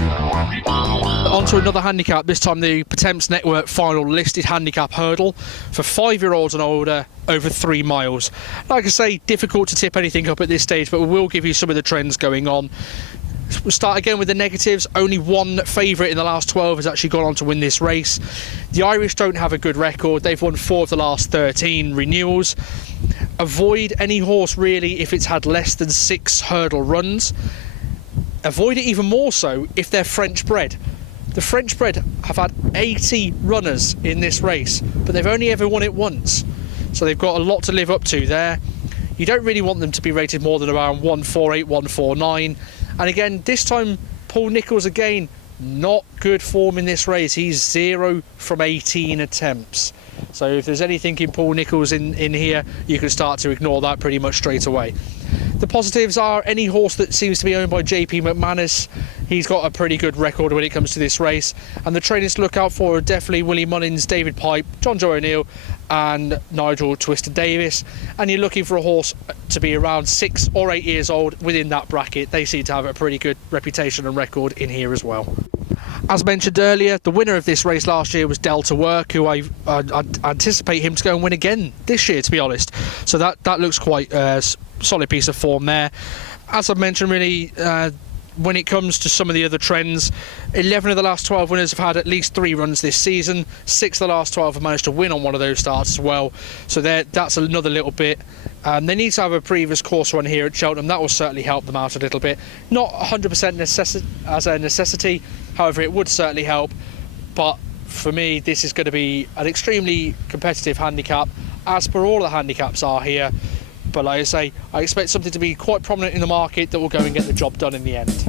On to another handicap, this time the Pertemps Network final listed handicap hurdle for 5-year-olds and older over 3 miles. Like I say, difficult to tip anything up at this stage, but we will give you some of the trends going on. We'll start again with the negatives. Only one favourite in the last 12 has actually gone on to win this race. The Irish don't have a good record. They've won 4 of the last 13 renewals. Avoid any horse really if it's had less than 6 hurdle runs. Avoid it even more so if they're French bred. The French bred have had 80 runners in this race, but they've only ever won it once. So they've got a lot to live up to there. You don't really want them to be rated more than around 148, 149. And again, this time, Paul Nicholls again, not good form in this race. He's 0 from 18 attempts. So if there's anything in Paul Nicholls in here, you can start to ignore that pretty much straight away. The positives are any horse that seems to be owned by JP McManus. He's got a pretty good record when it comes to this race. And the trainers to look out for are definitely Willie Mullins, David Pipe, John Joe O'Neill and Nigel Twister Davis. And you're looking for a horse to be around 6 or 8 years old within that bracket. They seem to have a pretty good reputation and record in here as well. As mentioned earlier, the winner of this race last year was Delta Work, who I anticipate him to go and win again this year, to be honest. So that looks quite a solid piece of form there. As I've mentioned, really, when it comes to some of the other trends, 11 of the last 12 winners have had at least 3 runs this season. 6 of the last 12 have managed to win on one of those starts as well. So that's another little bit. They need to have a previous course run here at Cheltenham. That will certainly help them out a little bit. Not 100% as a necessity, however, it would certainly help. But for me, this is going to be an extremely competitive handicap, as per all the handicaps are here. But like I say, I expect something to be quite prominent in the market that will go and get the job done in the end.